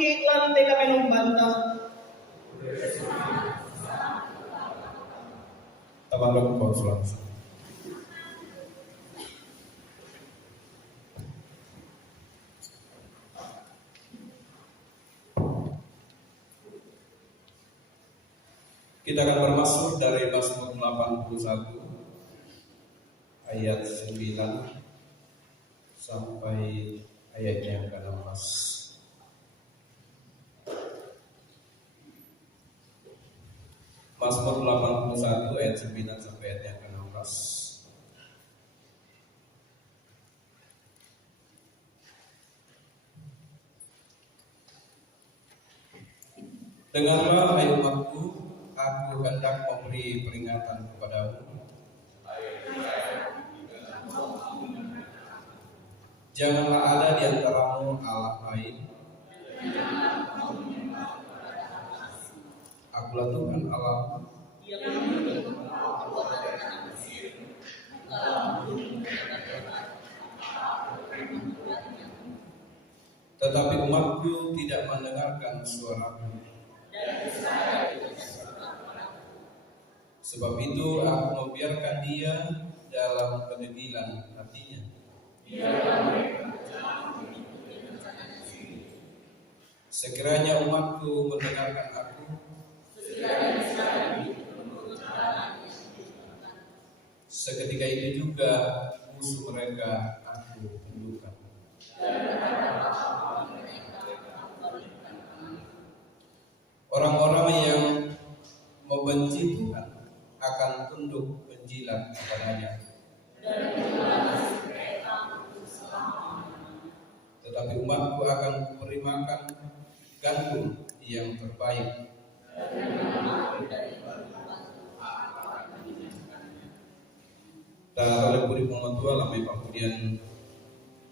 tulihuki lantai kami membantah. Tabarok konsulans. Kita akan bermasuk dari Mazmur 81 ayat 9 sampai ayat yang ke-16. Mazmur 81 ayat 9 sampai ayat yang ke-16. Dengarlah hai umatku, aku hendak memberi peringatan kepadamu. Janganlah ada di antaramu Allah lain. Akulah Tuhan Allah. Tetapi umatku tidak mendengarkan suaraku. Sebab itu aku membiarkan dia dalam kedegilan hatinya. Sekiranya umatku mendengarkan aku, seketika itu juga musuh mereka aku tundukkan. Orang-orang yang membenci Tuhan akan tunduk menjilat kepadanya. Tetapi umatku akan kuberi makan gandum yang terbaik. Dan oleh puri pematua lamai kemudian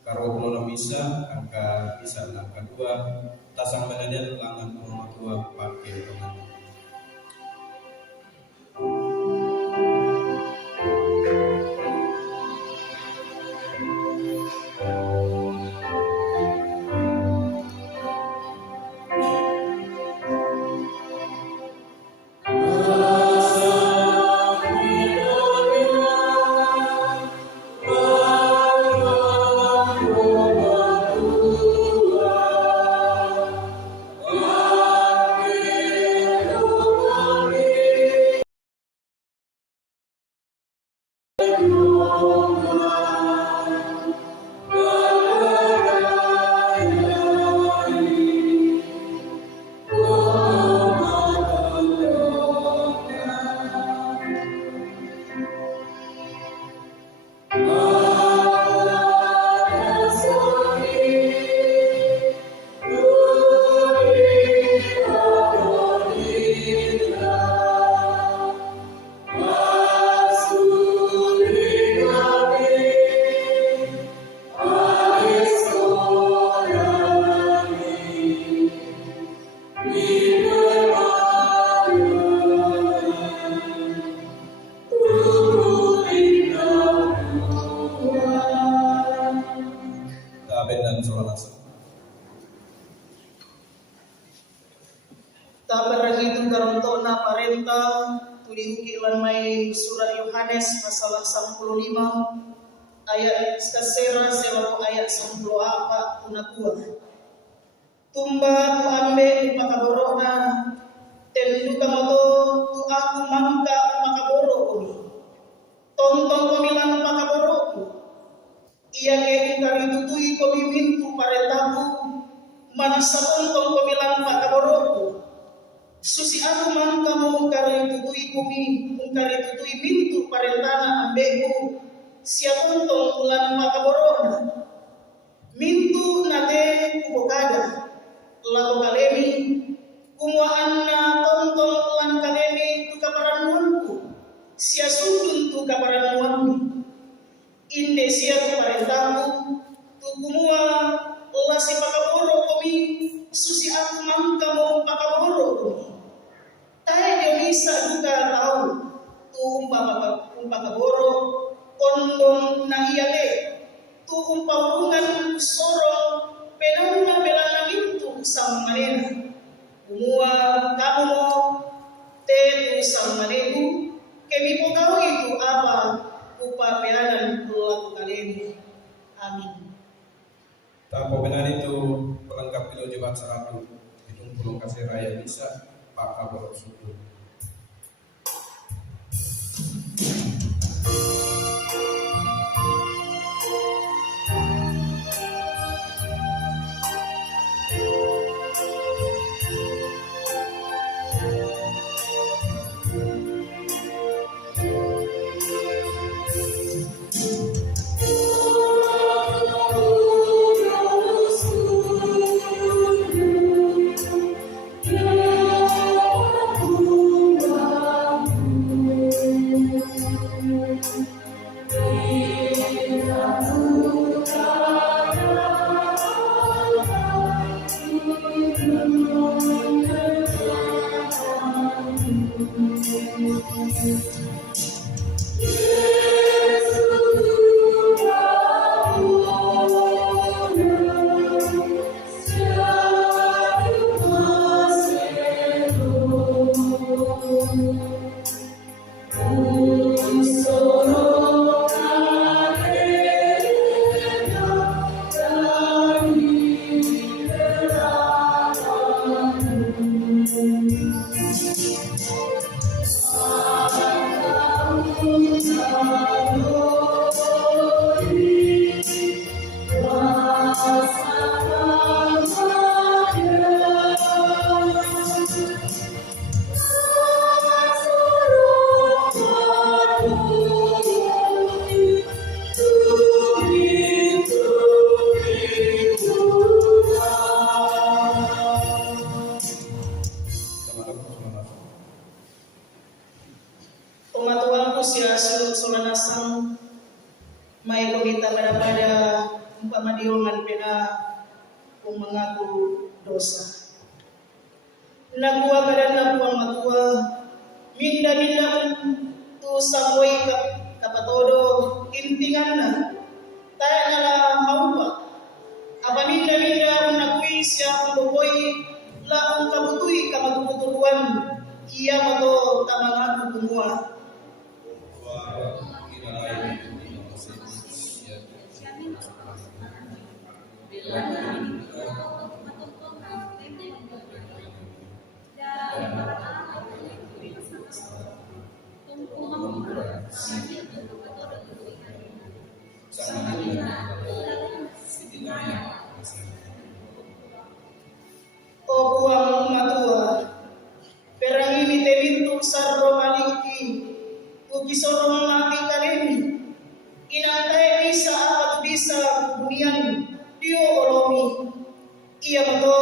karo pulau misa angka bisa angka 2 tasang menadian langan pematua pakai teman. Tabarang karontona parenta tulihuki lan mai surat Yohanes pasal 15 ayat kasera selaku ayat 14 tunatua. Tumba tu ambe pakaborona tendu kamoto tu aku mangka pakaboro kami. Tonton kami lan pakaboroku. Ia ke ingkari tutui kami mintu parentaku manasa tonton kami lan pakaboroku. Susi aku mangka mengungkari tutui kumi, mengungkari tutui pintu parentana ambeku, siap untuk ulan makaborona. Mintu nate kubokada, lalu kalemi, kumuaanna tonton ulan kalemi tu kaparanuanku, sia sundun tu kaparanuanmi. Inde siap parentaku, tu kumua lasi pakaboro kumi, susi aku mangka mau pakaboro kumi. Tae dia bisa juga tahu tu umpakaboro kondom na iyate tu umpahungan sorong penana belana mintu sama manena. Umua kamu mo tetu sang manegu kemi po kau itu apa upa peanan pelaku kalian. Amin. Tanpa benar itu pelengkap pilo jebat seratu hitung pulung kasih raya bisa Pak Kabur Syukur. Pematuanku sia solanasang may komita pada umpama diungan pena kung mengaku dosa. Nagua kada nabuang matua minda tu samoy kapatodo intingan na tayo nala maupa. Apa minda nagui siya kumboy la ang kabutuy kamagputuruan iya mato tamangaku kumua. O buang matua perang ini telintu sarro maliki ugi sorong mati kalemi inantai bisa apa bisa bunian dio olomi iya beto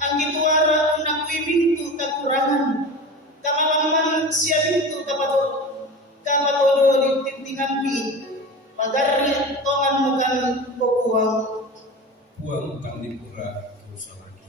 ang gituara unakui bintu kekurangan kamalaman sia bintu kapatodo ditintingan pi pagari tongan makan buang kan dipura dosa lagi.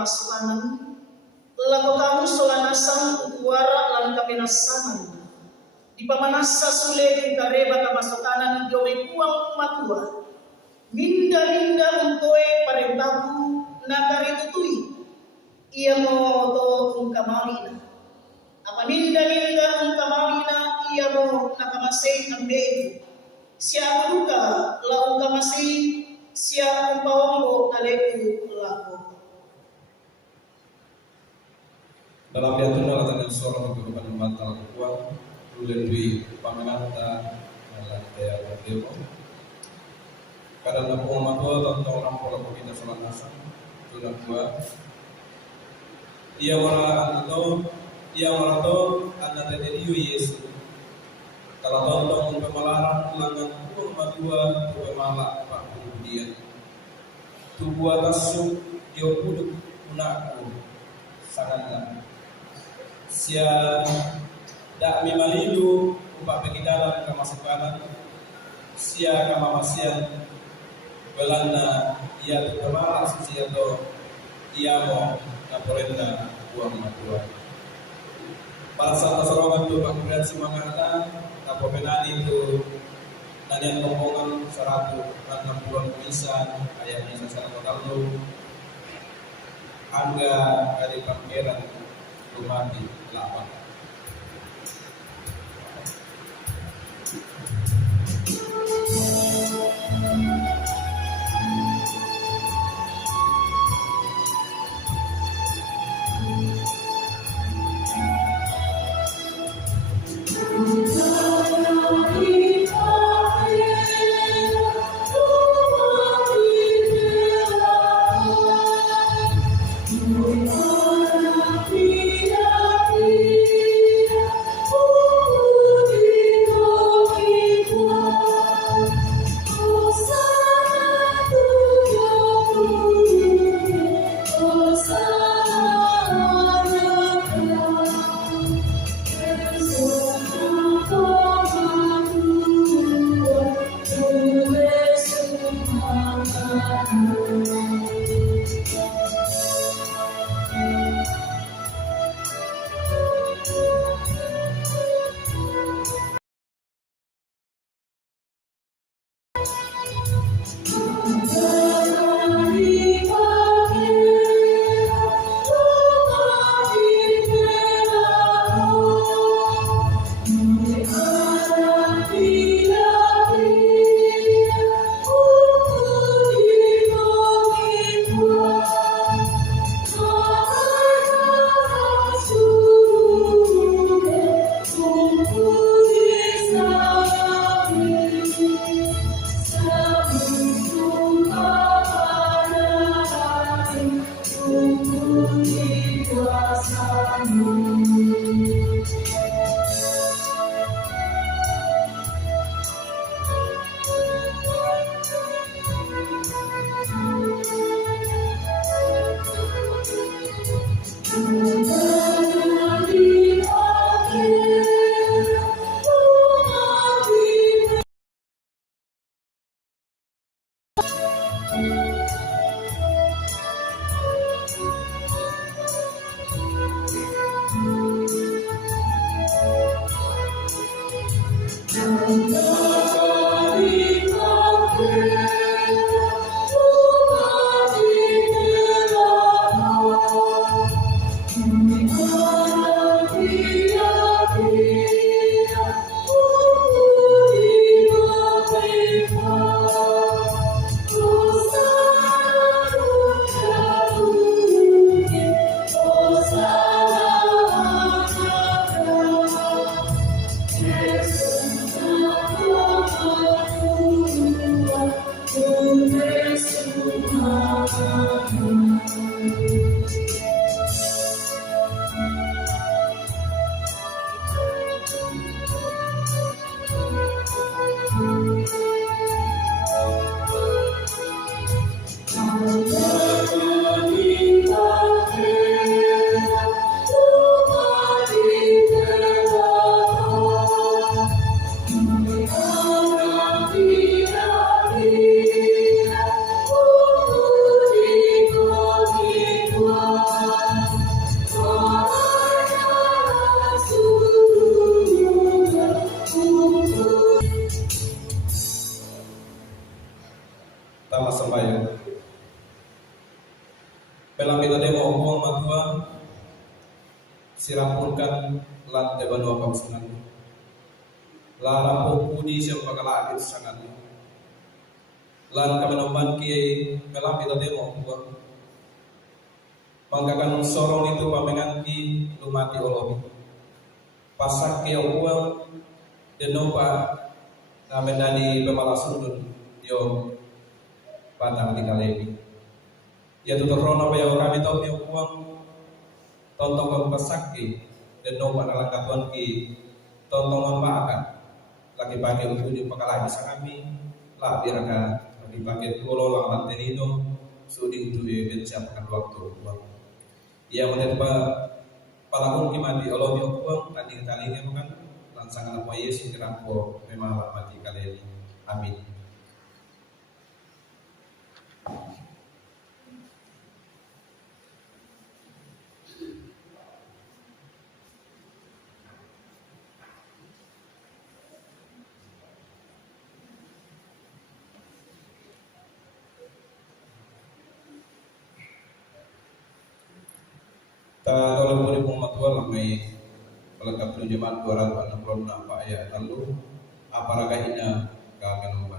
kamasukanan laku kamu solanasang ukuara lan kapinasanan di pamanasa sule kareba matua. Minda-minda untoe parentaku nakaritutui. Ia mo to ungkamalina. Apa minda-minda ungkamalina ia mo nakamasay ang beku. Siya duka la ungkamasay siya umpawambo aleku lako. Dalam piatuna latan sorong kehidupan membatal kuat luledui pamananta dalam daya berdemo. Kadang nak matua tentang orang pola kita salah nasam tulang kuat. Ia warato anda tadi Yesus. Kalau tonton pemalaran ulangan pun matua pemalak pak kemudian. Tubuh tasuk dia puduk unaku sangatlah. Sia dak mimalilu upak pegidalan kamasipanan. Sia kamamasian belanda ia tu pemalak sia to ia mo naporenda buang matua. Pasal serongan tu pak berat semangatnya apa penani itu nanya ngomongkan 160 tulisan ayatnya secara total tu angga dari pangeran rumati 8. Thank you. Tama sembahyang. Pelang kita demo uang matua sirampunkan lantai banua kausangan. Lara pokudi siapa kalahir sangat. Lan kamenomban kiai pelang kita demo uang. Mangkakan sorong itu pamenganti lumati olomi. Pasak kiai uang denopa ngamen dari pemala sudun yo patang di kalebi. Ya tutur rono bayo kami tahu yang uang tontong pasakki dan nopa dalam katuan ki tontong akan lagi pakai untuk di pakalagi sa kami lah biar lagi pakai kulo lang lanterino sudi untuk dibencapkan waktu uang. Ya menerima palakung kimati Allah yang uang tadi kalinya bukan lansangan apa Yesus kirampo memang mati kali ini. Amin. Tolong beri pematua lamai pelengkap jemaat 266 ayat lalu apakah ina kami nomor.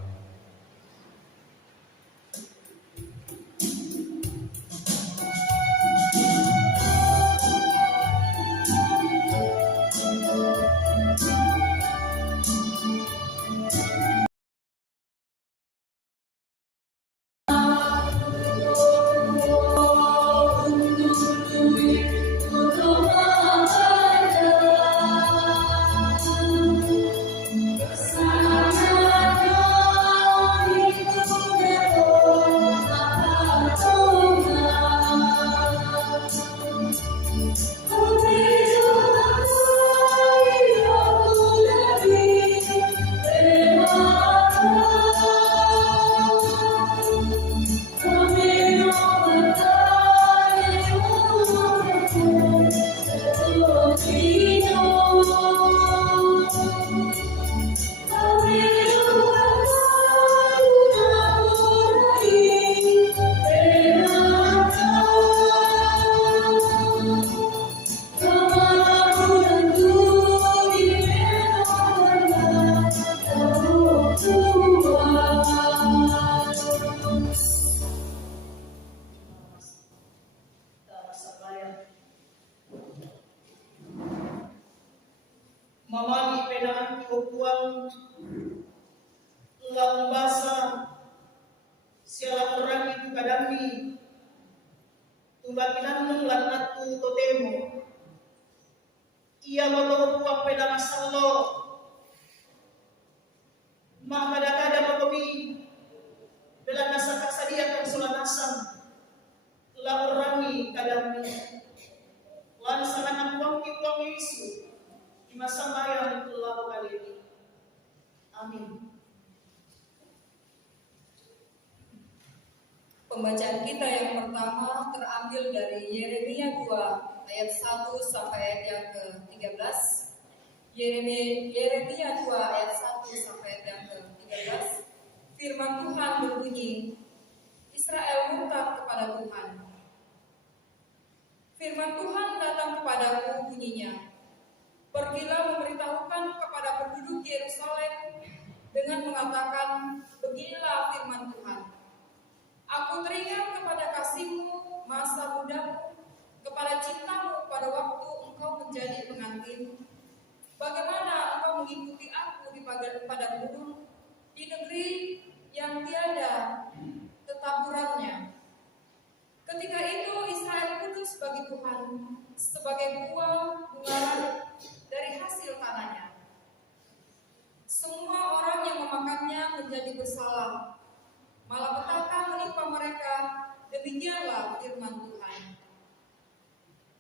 Mamani penaan kiukuang ulang basa siala orang itu kadami tulakinan nulat natu totemo ia bato puang peda masallo mamadakada pakobi bela nasa kasadia kan sulanasan la orangi kadami lan sangan puang kiuang Yesus di masa yang telah kali ini. Amin. Pembacaan kita yang pertama terambil dari Yeremia 2 ayat 1 sampai ayat yang ke-13. Yeremia 2 ayat 1 sampai ayat yang ke-13. Firman Tuhan berbunyi, Israel murtad kepada Tuhan. Firman Tuhan datang kepadaku bunyinya, pergilah memberitahukan kepada penduduk Yerusalem dengan mengatakan, beginilah firman Tuhan. Aku teringat kepada kasihmu masa mudamu, kepada cintamu pada waktu engkau menjadi pengantin. Bagaimana engkau mengikuti aku di padang gurun, di negeri yang tiada tetaburannya. Ketika itu Israel kudus bagi Tuhan, sebagai buah bunga dari hasil tanahnya. Semua orang yang memakannya menjadi bersalah, malapetaka menimpa mereka. Demikianlah firman Tuhan.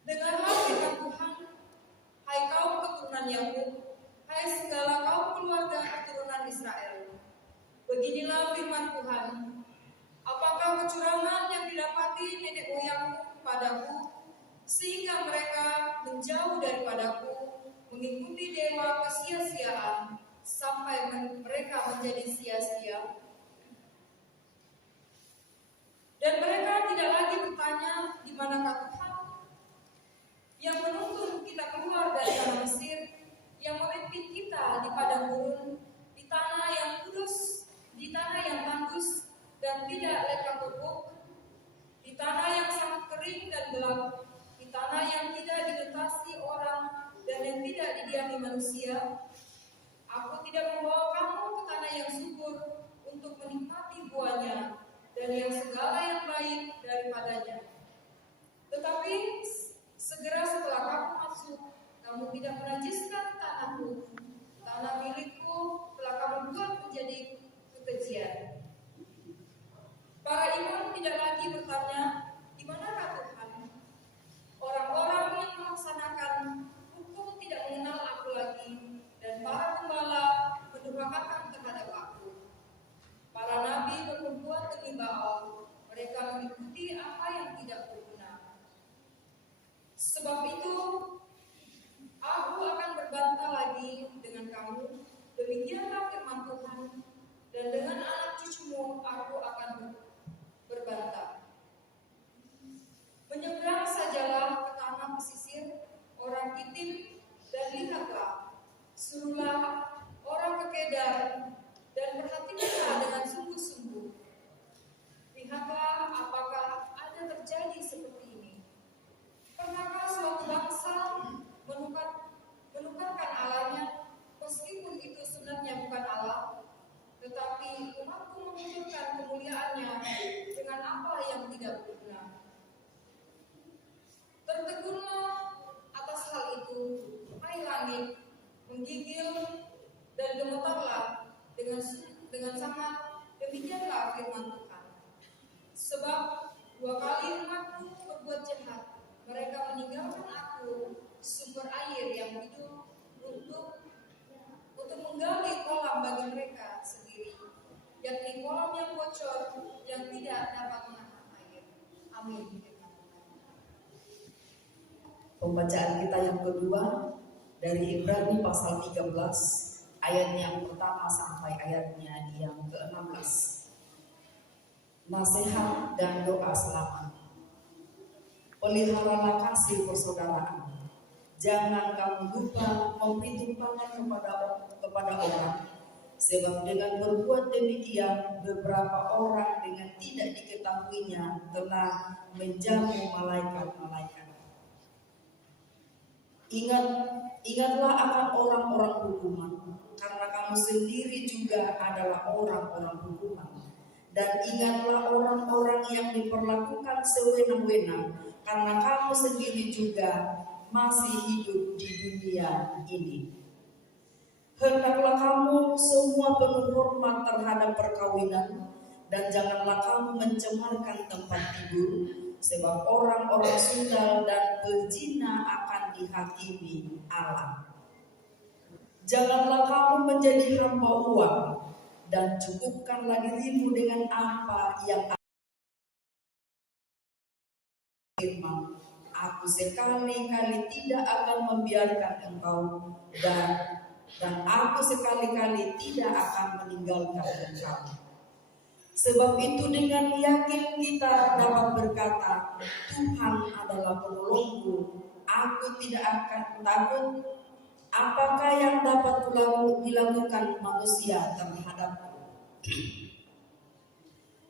Dengarlah firman Tuhan, hai kaum keturunan Yakub, hai segala kaum keluarga keturunan Israel. Beginilah firman Tuhan, apakah kecurangan yang didapati nenek moyangmu padaku, sehingga mereka menjauh daripadaku, mengikuti dewa kesia-siaan sampai mereka menjadi sia-sia? dan tidak lekang gubuk, di tanah yang sangat kering dan gelap, di tanah yang tidak dilintasi orang dan yang tidak didiami manusia. Aku tidak membawa kamu ke tanah yang subur untuk menikmati buahnya dan yang segala yang baik daripadanya. Tetapi segera setelah kamu masuk, kamu tidak menajiskan tanahku. Tanah milikku telah kamu buat menjadi kekejian. Para imam tidak lagi bertanya, di manakah Tuhan? Orang-orang yang melaksanakan hukum tidak mengenal aku lagi, dan para gembala mendurhakakan terhadap aku. Para nabi berbuat demi Baal, mereka mengikuti apa yang tidak berguna. Sebab itu, aku akan berbantah lagi dengan kamu, demikianlah firman Tuhan, dan dengan anak cucumu aku akan berbantah. Menyeberang sajalah ke tanah pesisir orang Kitim, dan lihatlah, suruhlah orang ke Kedar, dan perhatikanlah dengan sungguh-sungguh. Lihatlah apakah ada terjadi seperti ini. Pernahkah suatu bangsa menukarkan Allahnya, meskipun itu sebenarnya bukan Allah, tetapi umatku memunculkan kemuliaannya dengan apa yang tidak berguna. Tertegunlah atas hal itu, hai langit, menggigil dan gemetarlah dengan sangat, demikianlah firman Tuhan. Sebab 2 kali umatku berbuat jahat, mereka meninggalkan aku, sumber air yang hidup, untuk menggali kolam bagi mereka sendiri, yakni kolam yang bocor yang tidak dapat menahan air. Amin. Pembacaan kita yang kedua dari Ibrani pasal 13 ayat yang pertama sampai ayatnya yang ke-16. Nasihat dan doa selamat. Peliharalah kasih persaudaraan. Jangan kamu lupa memberi tumpangan kepada orang, sebab dengan berbuat demikian beberapa orang dengan tidak diketahuinya telah menjamu malaikat-malaikat. Ingatlah akan orang-orang hukuman, karena kamu sendiri juga adalah orang-orang hukuman. Dan ingatlah orang-orang yang diperlakukan sewenang-wenang, karena kamu sendiri juga masih hidup di dunia ini. Hendaklah kamu semua penuh hormat terhadap perkawinan, dan janganlah kamu mencemarkan tempat tidur, sebab orang-orang sundal dan pezina akan dihakimi Allah. Janganlah kamu menjadi hamba uang, dan cukupkanlah dirimu dengan apa yang firman. Aku sekali-kali tidak akan membiarkan engkau, dan aku sekali-kali tidak akan meninggalkan engkau. Sebab itu dengan yakin kita dapat berkata, Tuhan adalah penolongku, aku tidak akan takut. Apakah yang dapat dilakukan manusia terhadapku?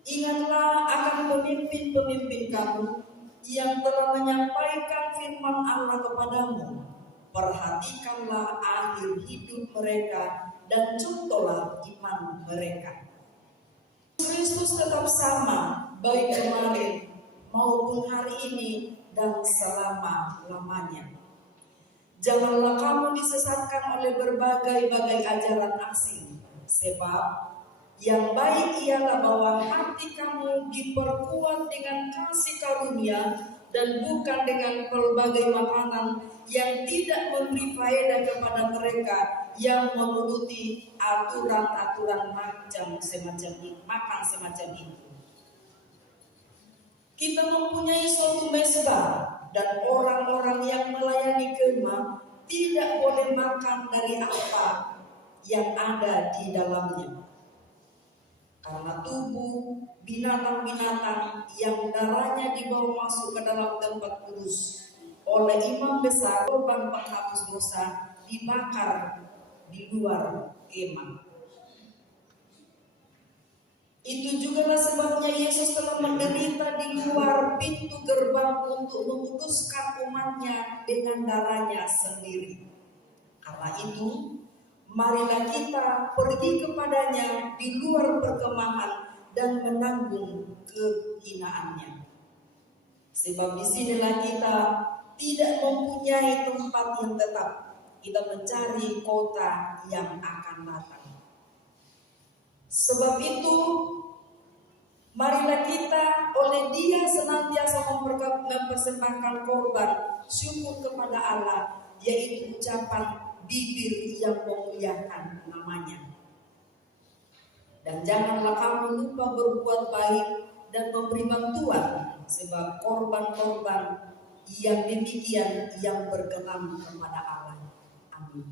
Ingatlah akan pemimpin-pemimpin kamu yang telah menyampaikan firman Allah kepadamu. Perhatikanlah akhir hidup mereka dan contohlah iman mereka. Kristus tetap sama, baik kemarin maupun hari ini dan selama-lamanya. Janganlah kamu disesatkan oleh berbagai-bagai ajaran asing, sebab yang baik ialah bahwa hati kamu diperkuat dengan kasih karunia dan bukan dengan berbagai makanan yang tidak memberi faedah kepada mereka yang menuruti aturan-aturan makan semacam itu. Kita mempunyai suatu mezbah, dan orang-orang yang melayani kemah tidak boleh makan dari apa yang ada di dalamnya, karena tubuh binatang-binatang yang darahnya dibawa masuk ke dalam tempat kudus oleh imam besar, korban penghapus dosa dibakar di luar kemah. Itu jugalah sebabnya Yesus telah menderita di luar pintu gerbang untuk menguduskan umatnya dengan darahnya sendiri. Karena itu, marilah kita pergi kepadanya di luar perkemahan dan menanggung kehinaannya. Sebab disinilah kita tidak mempunyai tempat yang tetap. Kita mencari kota yang akan datang. Sebab itu, marilah kita oleh Dia senantiasa mempersembahkan korban syukur kepada Allah, yaitu ucapan bibir yang memuliakan namanya. Dan janganlah kamu lupa berbuat baik dan memberi bantuan, sebab korban-korban yang demikian yang berkenan kepada Allah. Amin.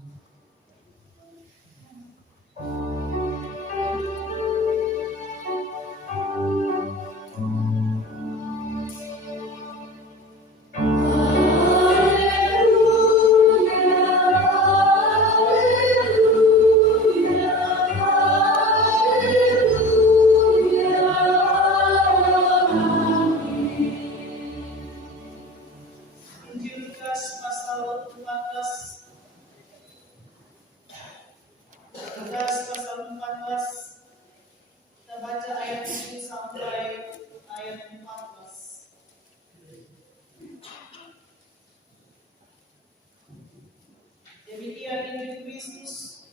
Demikian Injil Kristus.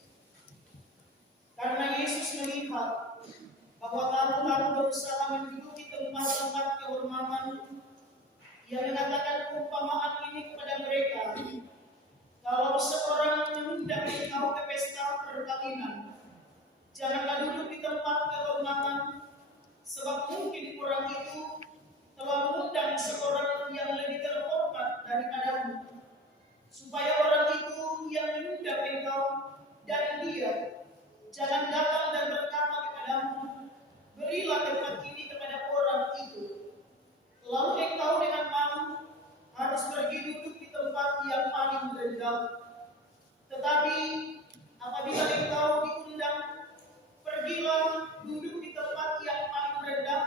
Karena Yesus melihat bahwa tamu-tamu berusaha menduduki tempat-tempat kehormatan, Ia mengatakan perumpamaan ini kepada mereka. Kalau seorang mengundang engkau ke pesta perkawinan, janganlah duduk di tempat kehormatan, sebab mungkin orang itu telah mengundang seorang yang lebih terhormat daripadamu, supaya orang itu yang mengundang engkau dan dia jangan datang dan berkata kepadamu, berilah tempat ini kepada orang itu. Lalu engkau dengan malu harus pergi duduk di tempat yang paling rendah. Tetapi apabila engkau diundang, pergilah duduk di tempat yang paling rendah.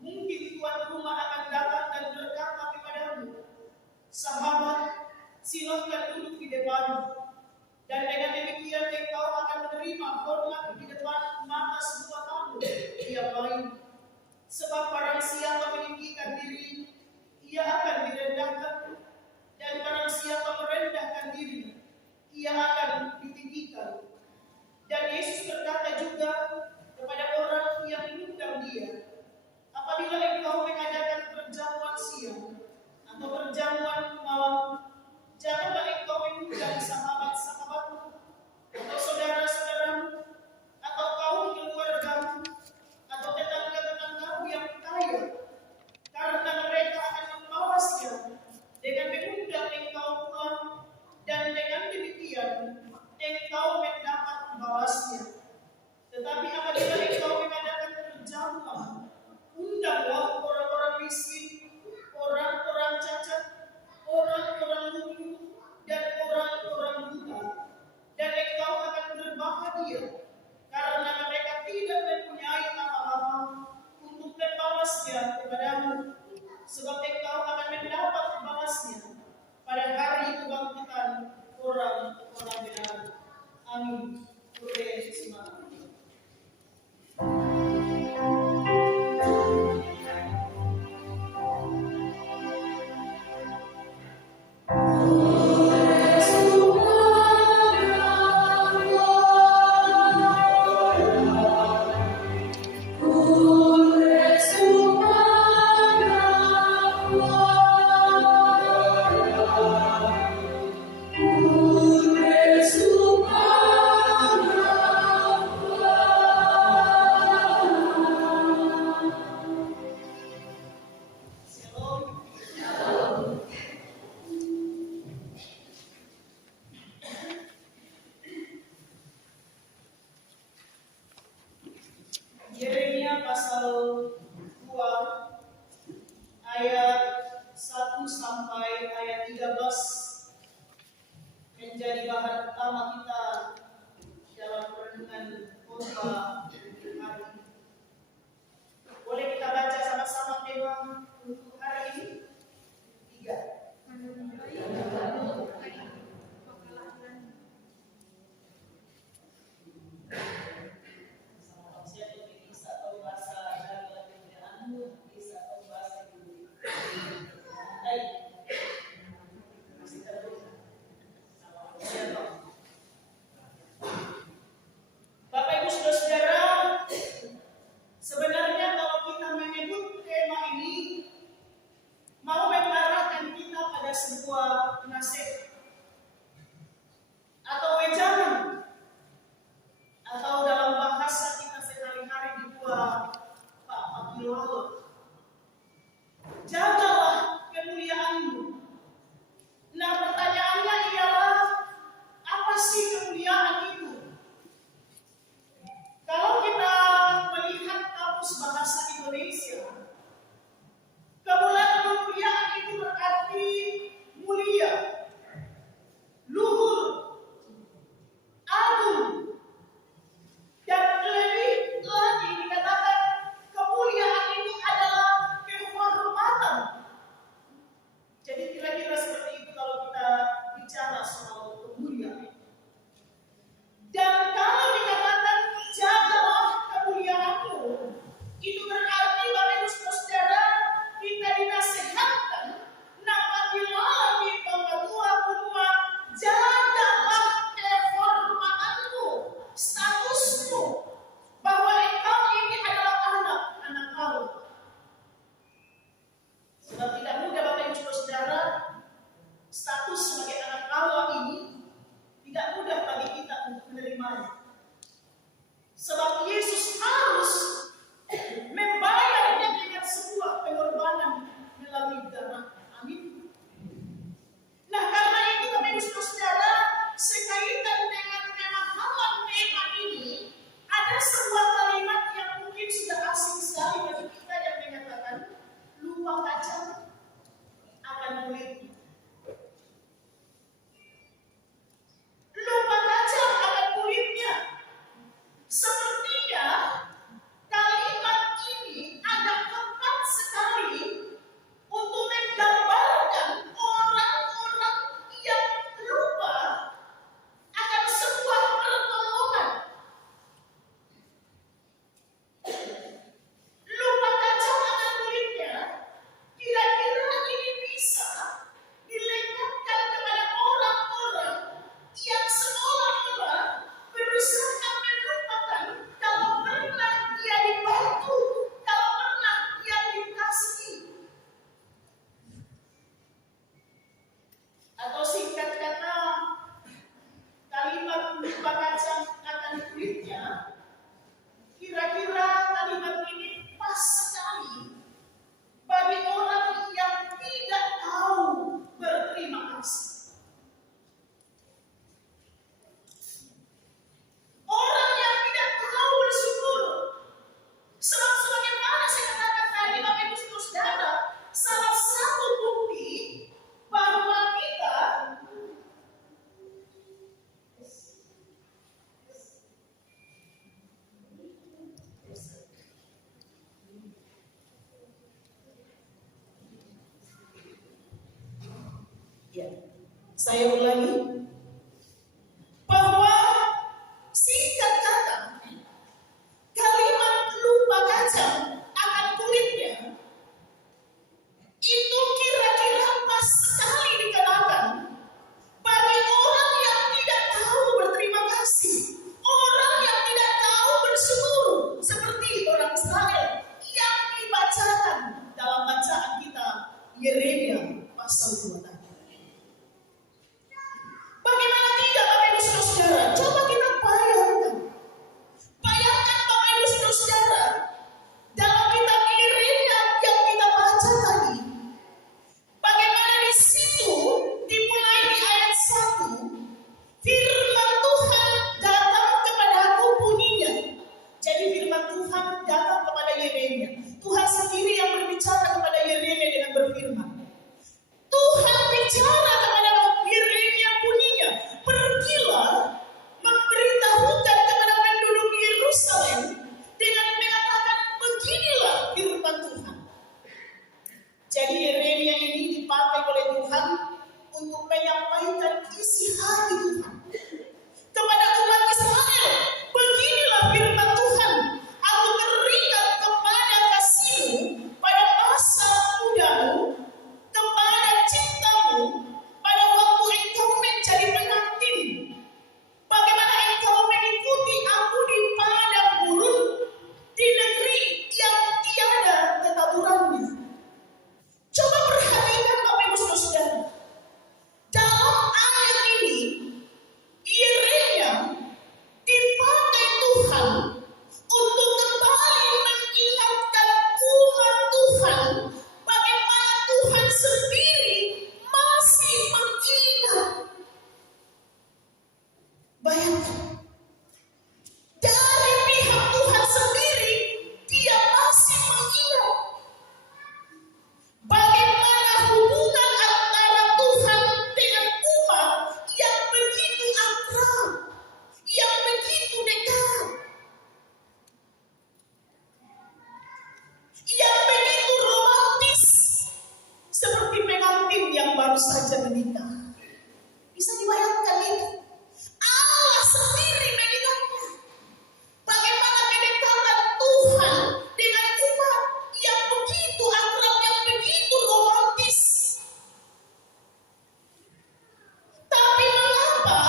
Mungkin tuan rumah akan datang dan berkata kepadamu, sahabat, silakan duduk di depan. Dan dengan demikian engkau akan menerima hormat di depan mata semua tamu yang lain. Sebab barang siapa meninggikan diri, ia akan direndahkan, dan barang siapa merendahkan diri, ia akan ditinggikan. Dan Yesus berkata juga kepada orang yang mengundang dia, apabila engkau mengadakan perjamuan siang atau perjamuan malam, janganlah engkau mengundang sahabat-sahabatmu atau saudara-saudaramu atau kaum keluargamu atau tetangga-tetanggamu yang kaya, karena mereka akan membawasnya dengan mengundang engkau pulang, dan dengan demikian engkau mendapat membawasnya. Tetapi apabila engkau mengadakan perjamuan, undanglah orang-orang miskin, orang-orang cacat, orang-orang lumpuh, dan orang-orang buta, dan engkau akan berbahagia, karena mereka tidak mempunyai apa-apa untuk membalasnya kepadamu, sebab engkau akan mendapat balasnya pada hari kebangkitan orang-orang benar. Amin. Semangat. Yeremia pasal 2 ayat 1 sampai ayat 13 menjadi bahan utama kita dalam renungan khotbah hari. Ya, saya ulangi bahwa singkat kata kalimat lupa kaca akan kulitnya itu kira-kira pas sekali dikenakan bagi orang yang tidak tahu berterima kasih, orang yang tidak tahu bersyukur, seperti orang Israel yang dibacakan dalam bacaan kita Yeremia pasal 2 tadi. Bagaimana tidak Bapak Ibu Saudara? Coba kita bayangkan. Bayangkan Bapak Ibu Saudara, dalam kitab Yeremia yang kita baca tadi, bagaimana di situ dimulai di ayat 1, firman Tuhan datang kepadaku bunyinya. Jadi firman Tuhan datang kepada Yeremia. Tuhan sendiri yang berbicara kepada Yeremia dengan berfirman. Tuhan bicara kepada Yeremia bunyinya, pergilah memberitahukan kepada penduduk Yerusalem dengan mengatakan beginilah firman Tuhan. Jadi Yeremia ini dipakai oleh Tuhan untuk menyampaikan isi hati Tuhan kepada umat Israel. Beginilah firman Tuhan, aku teringat kepada kasih-Mu pada masa mudamu, kepada cintamu pada waktu engkau menjadi pengantin. Bagaimana engkau mengikuti aku di padang gurun, di negeri yang tiada ketaburannya. Coba perhatikan Bapak Ibu Saudara. Dalam ayat ini, Yeremia dipakai Tuhan untuk kembali mengingatkan umat Tuhan bagaimana Tuhan sendiri masih mengingat. Bayangkan, dari pihak Tuhan sendiri, Dia masih mengingat bagaimana hubungan antara Tuhan dengan umat yang begitu akrab, yang begitu dekat, yang begitu romantis, seperti pengantin yang baru saja menikah. Bisa dibayangkan itu? Allah sendiri mengingatnya. Bagaimana kedekatan Tuhan dengan umat yang begitu akrab, yang begitu romantis. Tapi mengapa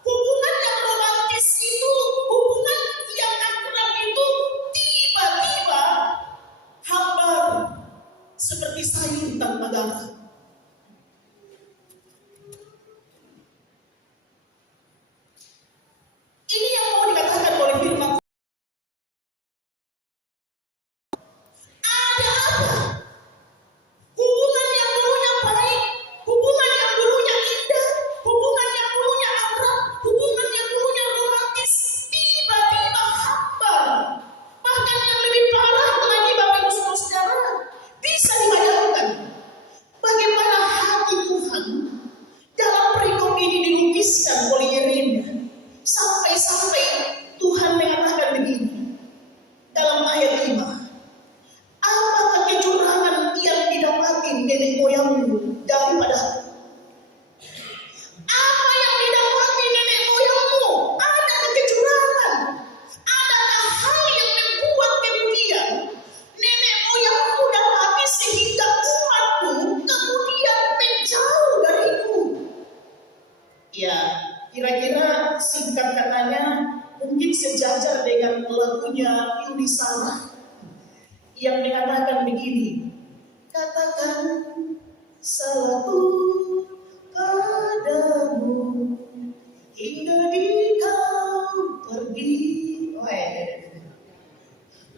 hubungan yang romantis itu, hubungan yang akrab itu tiba-tiba hambar seperti sayur tanpa garam? Ini yang mau dikatakan oleh firman. Ada apa? Hubungan yang dulunya baik, hubungan yang dulunya indah, hubungan yang dulunya akrab, hubungan yang dulunya romantis, tiba-tiba hambar. Bahkan yang lebih parah lagi Bapak Ibu Saudara, bisa dibayangkan bagaimana hati Tuhan dalam perikop ini dilukiskan oleh Yeremia. Sampai-sampai Tuhan mengatakan begini dalam ayat 5. Apakah kecurangan yang didapati nenek moyangmu daripada aku? Apa yang didapati nenek moyangmu? Adakah kecurangan? Adakah hal yang membuat kemudian nenek moyangmu dapati sehingga umatku kemudian menjauh dariku? Ya, kira-kira singkat katanya mungkin sejajar dengan lagunya Yuni Sarah yang mengatakan begini, katakan salahku padamu hingga di kau pergi. Oh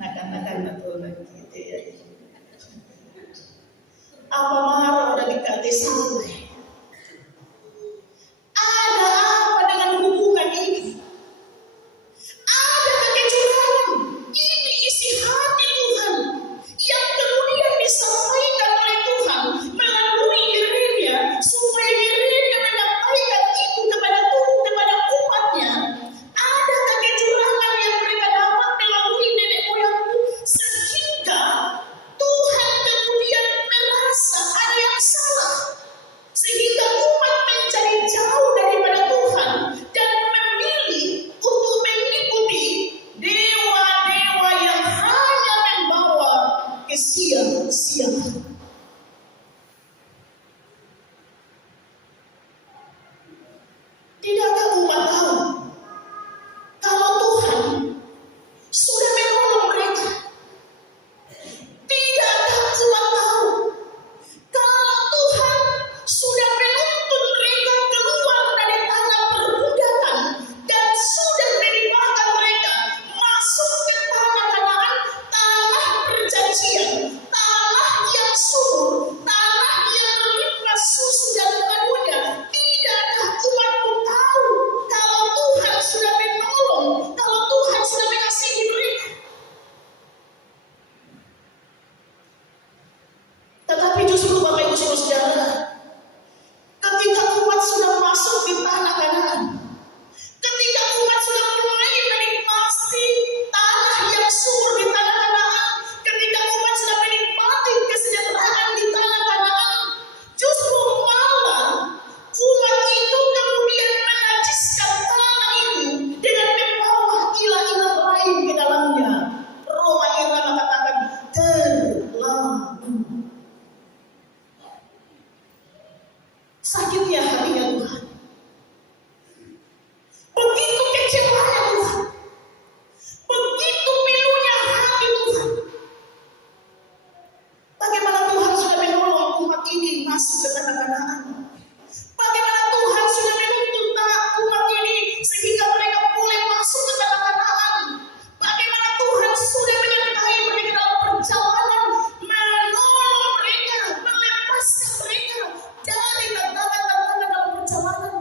nakan-nakan betul gitu ya. Apa marah udah dikati sampai. Ada apa dengan hubungan ini? Ada kecurangan. Ini isi hati Tuhan yang kemudian disampaikan oleh Tuhan melalui Yeremia, supaya Yeremia menyampaikan itu kepada Tuhan, kepada umatnya. Ada kecurangan yang mereka dapat melalui nenek moyangmu, sehingga Tuhan kemudian merasa ada yang salah. justru Bapak Ibu Saudara, ketika umat sudah masuk di tanah Kanaan, ketika umat sudah mulai menikmati tanah yang subur di tanah Kanaan, ketika umat sudah menikmati kesejahteraan di tanah Kanaan, justru malah umat itu kemudian menajiskan tanah itu dengan membawa ilah-ilah lain ke dalamnya. Roma Irama katakan terlalu. Sakitnya hatinya Tuhan. Begitu kecewanya Tuhan. Begitu pilunya hati Tuhan. Bagaimana Tuhan sudah menolong umat ini masuk ke tanah Kanaan. Bagaimana Tuhan sudah menuntun umat ini sehingga mereka boleh masuk ke tanah Kanaan. Bagaimana Tuhan sudah menyertai mereka dalam perjalanan, menolong mereka, melepaskan mereka dari tantangan-tantangan dalam perjalanan.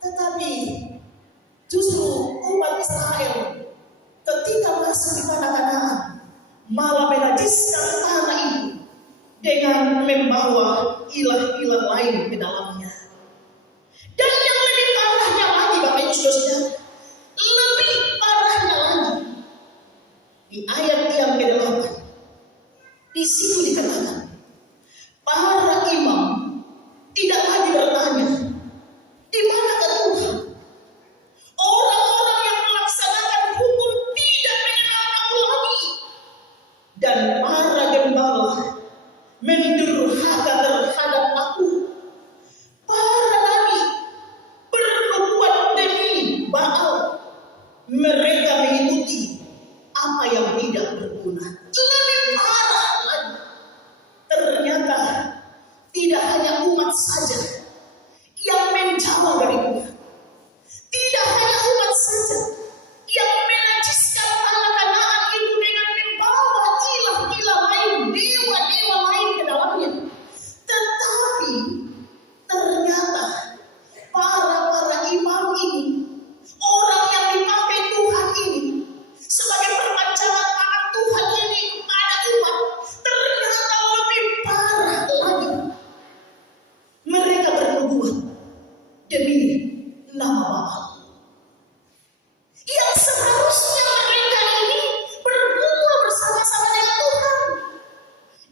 Tetapi justru umat Israel ketika masuk di tanah Kanaan malah menajiskan tanah itu dengan membawa ilah-ilah lain ke dalamnya. Dan yang lebih parahnya lagi, Bapak Ibu Saudara, lebih parahnya lagi di ayat yang ke-8, di situ dikatakan para imam tidak lagi bertanya, di manakah Tuhan? Orang-orang yang melaksanakan hukum tidak mengenal aku lagi. Dan para gembala mendurhaka terhadap aku. Para nabi bernubuat demi Baal. Mereka mengikuti apa yang tidak berguna. Lebih parah lagi, ternyata tidak hanya umat saja yang menjauh dari Tuhan. Tidak hanya umat saja yang menajiskan tanah Kanaan itu dengan membawa ilah-ilah lain, dewa-dewa lain ke dalamnya. Tetapi ternyata para imam ini, orang yang dipakai Tuhan ini sebagai perpanjangan tangan Tuhan ini kepada umat, ternyata lebih parah lagi. Mereka bernubuat demi nama Baal. Yang seharusnya mereka ini bergumul bersama-sama dengan Tuhan.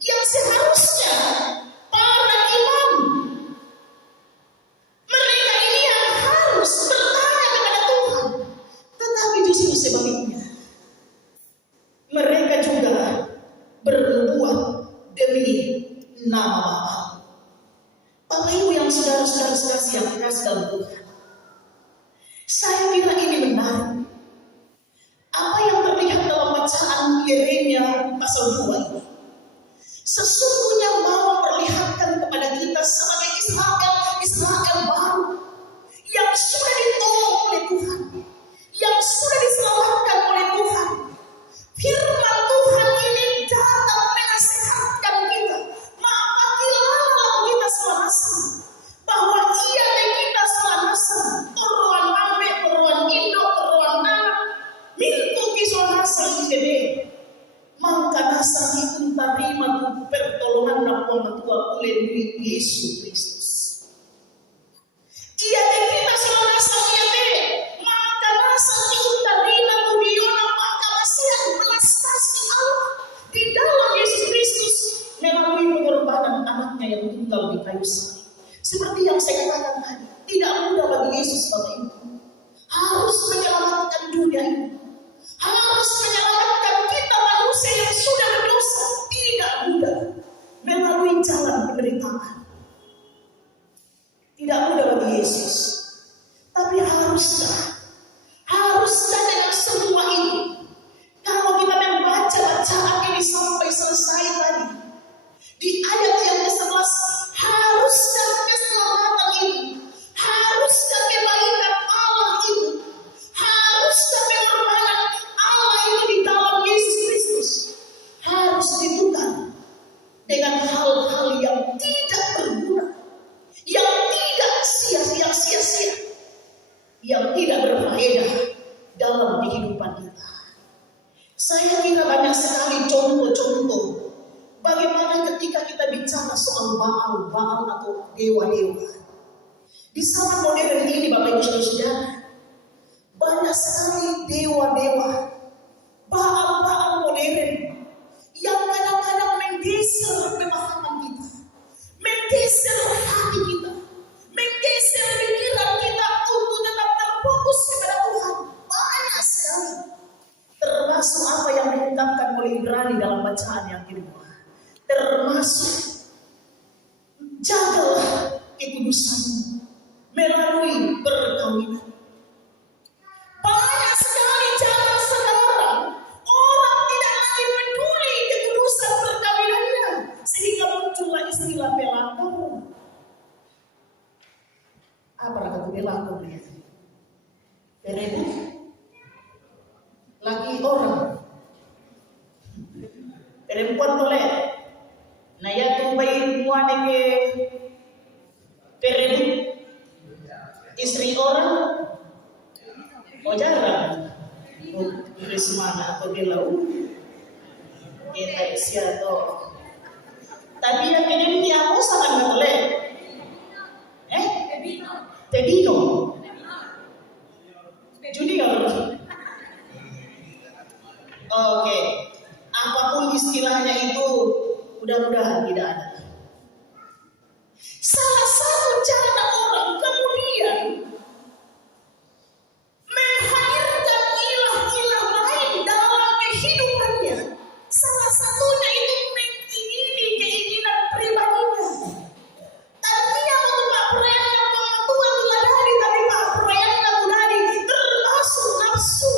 Yang seharusnya para imam, mereka ini yang harus bertanya kepada Tuhan. Tetapi justru sebaliknya, mereka juga bernubuat demi nama Baal. Bapak Ibu yang saudara-saudara sekalian yang dikasih dalam Tuhan, saya kira ini menarik. Apa yang terlihat dalam bacaan Yeremia pasal 2 ini sesungguhnya mau memperlihatkan kepada kita sebagai Israel baru yang sudah ditolong oleh Tuhan, yang sudah diselamatkan oleh Tuhan. Firman Tuhan ini datang menasihatkan kita, apabila kita selasa, bahwa ia dan kita selasa, peruan ambek, peruan indok, peruan anak, mintu kisonasa ikede, maka nasa itu tarima tu pertolongan na pematua oleh Yesus Kristus. Ia dan kita selasa ikede, maka nasa itu tarima tu diona maka masihan melastasi Allah di dalam Yesus Kristus melalui pengorbanan anaknya yang tunggal di kayu salib. Seperti yang saya katakan tadi, tidak mudah bagi Yesus Bapak Ibu. Harus menyelamatkan dunia ini. Harus menyelamatkan kita manusia yang sudah berdosa. Tidak mudah melalui jalan penderitaan. Tidak mudah bagi Yesus. Tapi haruskah dengan semua ini, kalau kita membaca bacaan ini sampai selesai tadi, di ayat yang ke-11, haruskah keselamatan ini, haruskah kebaikan Allah itu, haruskah pengorbanan Allah itu di dalam Yesus Kristus harus ditukar dengan hal-hal yang tidak berguna, yang tidak sia-sia, yang tidak berfaedah dalam kehidupan kita. Saya kira banyak sekali contoh-contoh bagaimana ketika kita bicara Baal atau dewa-dewa. Di zaman modern ini Bapak Ibu Saudara, banyak sekali dewa-dewa, Baal-Baal modern yang kadang-kadang menggeser pemahaman kita, menggeser hati kita, menggeser pikiran kita untuk tetap terfokus kepada Tuhan. Banyak sekali. Termasuk apa yang diungkapkan oleh Ibrani dalam bacaan yang kedua. Termasuk jagalah kekudusanmu melalui perkawinan. Banyak sekali zaman sekarang orang tidak lagi peduli kekudusan perkawinannya, sehingga muncullah istilah pelakor. Apa kata pelakor ya? Berebut laki orang, perempuan toleh. Nah ya tuh bayi muane ke perebut istri orang. Oh jarang, di semana atau di laut kita isi atau. Tapi yang ini dia mau sangat nggak boleh. Tedino, Junior. Oke, apapun istilahnya itu, mudah-mudahan tidak ada. Salah satu cara orang kemudian menghadirkan ilah-ilah lain dalam kehidupannya, salah satunya itu mengingini keinginan pribadinya. Dan dia mau Pak Proyeknya pengakuan ladani, tapi Pak Proyeknya ladani termasuk nafsu.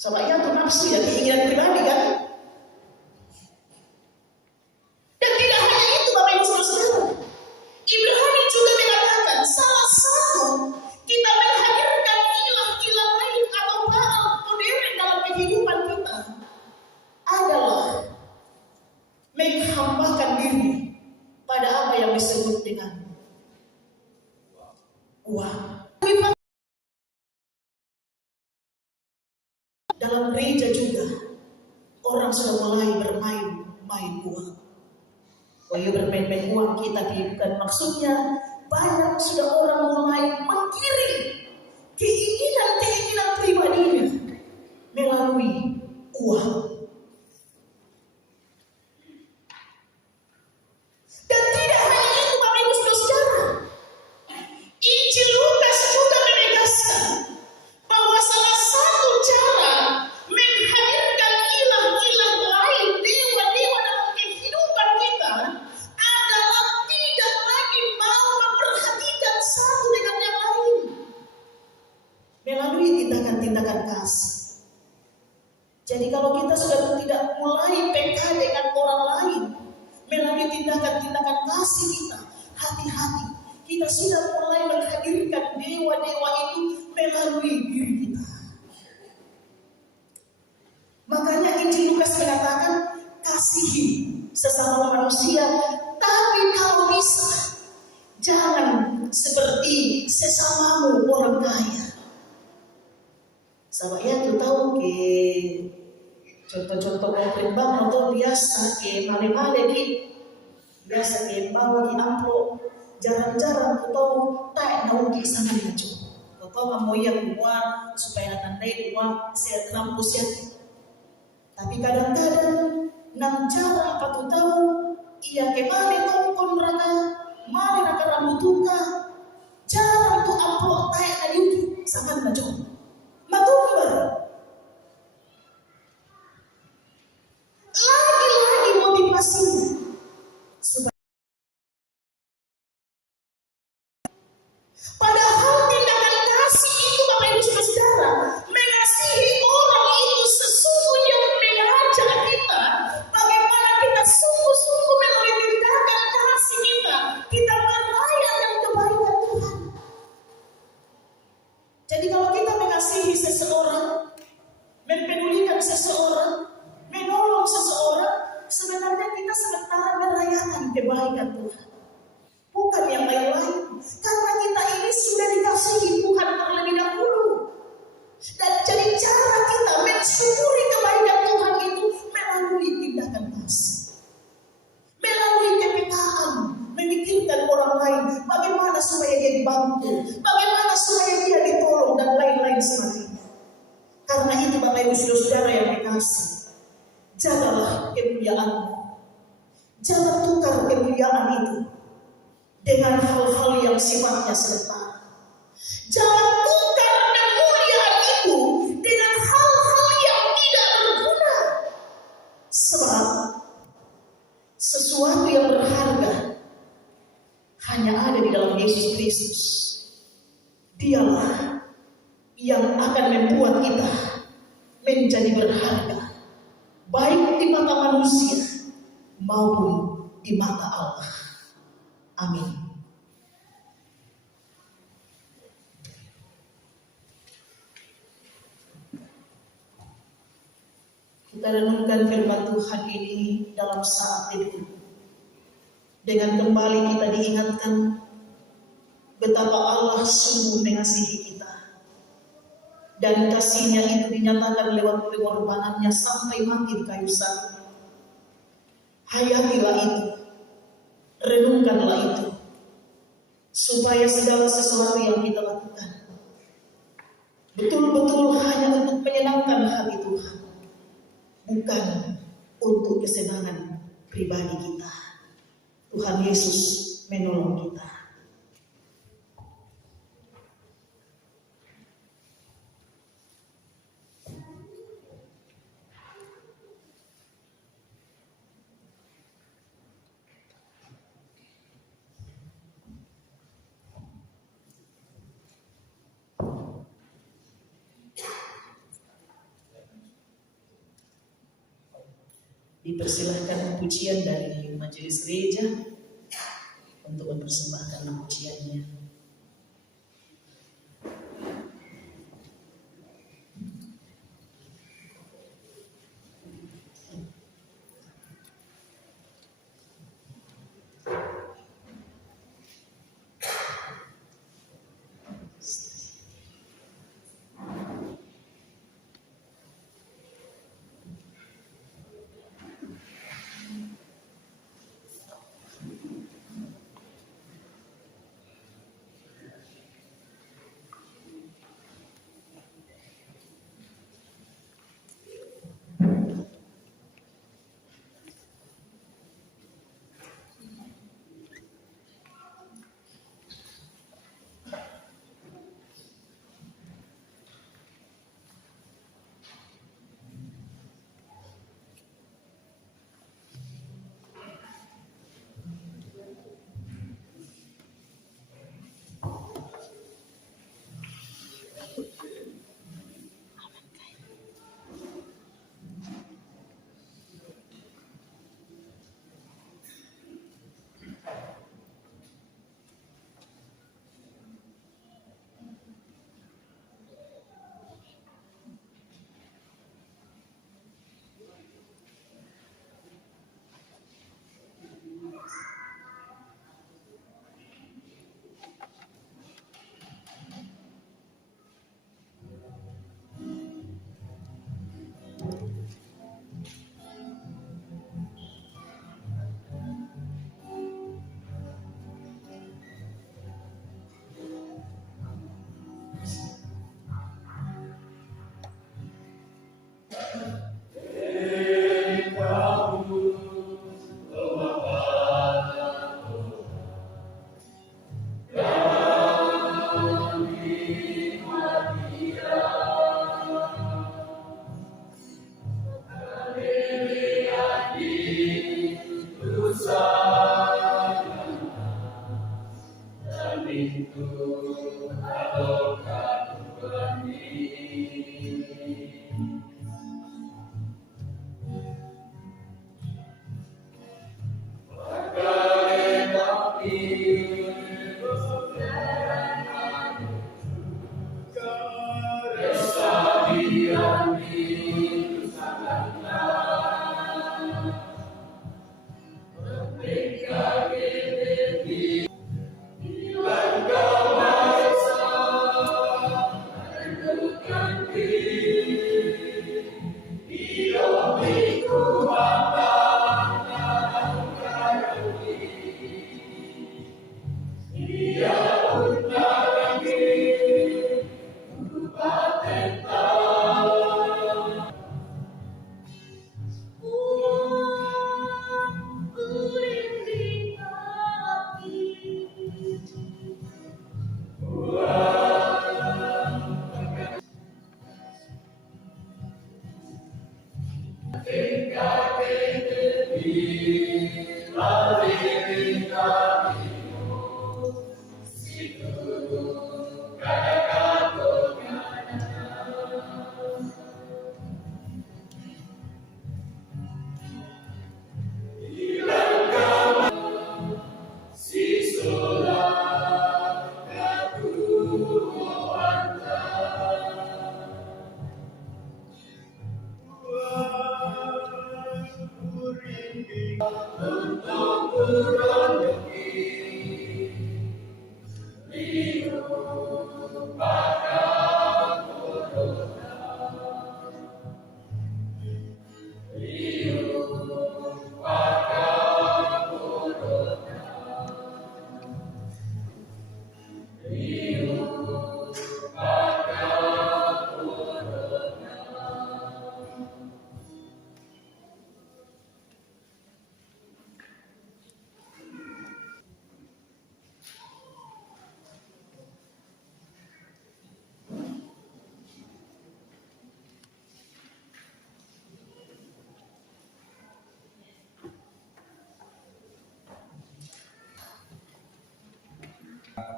Soalnya itu nafsu ya, keinginan pribadi kan. Dan tidak hanya itu Bapak Ibu Saudara, Ibrani juga mengatakan salah satu kita menghadirkan ilah-ilah lain atau Baal modern dalam kehidupan kita adalah menghambakan diri pada apa yang disebut dengan uang. Dalam gereja juga orang sudah mulai bermain uang. Oh iya, bermain-main uang kita bukan maksudnya. Banyak sudah orang mulai menggiring keinginan pribadinya melalui uang. Dan tidak hanya itu Bapak Ibu Saudara, Injil Lukas juga menegaskan bahwa salah satu cara menghadirkan ilah-ilah lain, dewa-dewa dalam kehidupan kita adalah tidak lagi mau memperhatikan satu dengan yang lain melalui tindakan-tindakan kasih. Jadi kalau kita sudah tidak mulai peka dengan orang lain melalui tindakan-tindakan kasih kita, hati-hati, kita sudah mulai menghadirkan dewa-dewa itu melalui diri kita. Makanya Injil Lukas mengatakan kasihi sesama manusia, tapi kalau bisa jangan seperti sesamamu orang kaya. Sahabat ya tuh tahu ke contoh-contoh konkret bang atau biasa ke male-male ki biasa ke bawa di amplop jarang-jarang atau tak tahu ki sana aja atau kamu yang buat supaya tandai buat saya kampus ya. Tapi kadang-kadang nang cara apa tuh tahu iya ke male tahu konraka male nak rambut tuka jarang tuh amplop tak ada yuki sama aja matumbar. Lagi-lagi motivasinya supaya padahal tindakan kasih itu Bapak Ibu Saudara, mengasihi orang itu sesungguhnya mengajak kita bagaimana kita sungguh-sungguh melalui tindakan kasih kita merayakan kebaikan Tuhan. Jadi kalau kita mengasihi seseorang, itu Bapak Ibu Saudara yang dikasih, jagalah kemuliaan-Mu. Jangan tukar kemuliaan itu dengan hal-hal yang sifatnya sementara. Jangan tukar kemuliaan itu dengan hal-hal yang tidak berguna. Sebab sesuatu yang berharga hanya ada di dalam Yesus Kristus. Dialah yang akan membuat kita menjadi berharga, baik di mata manusia maupun di mata Allah. Amin. Kita renungkan firman Tuhan ini dalam saat itu. Dengan kembali kita diingatkan betapa Allah sungguh mengasihi kita. Dan kasihnya itu dinyatakan lewat pengorbanannya sampai mati di kayu salib. Hayatilah itu, renungkanlah itu, supaya segala sesuatu yang kita lakukan betul-betul hanya untuk menyenangkan hati Tuhan, bukan untuk kesenangan pribadi kita. Tuhan Yesus menolong kita. Dipersilahkan pujian dari majelis gereja untuk mempersembahkan pujiannya.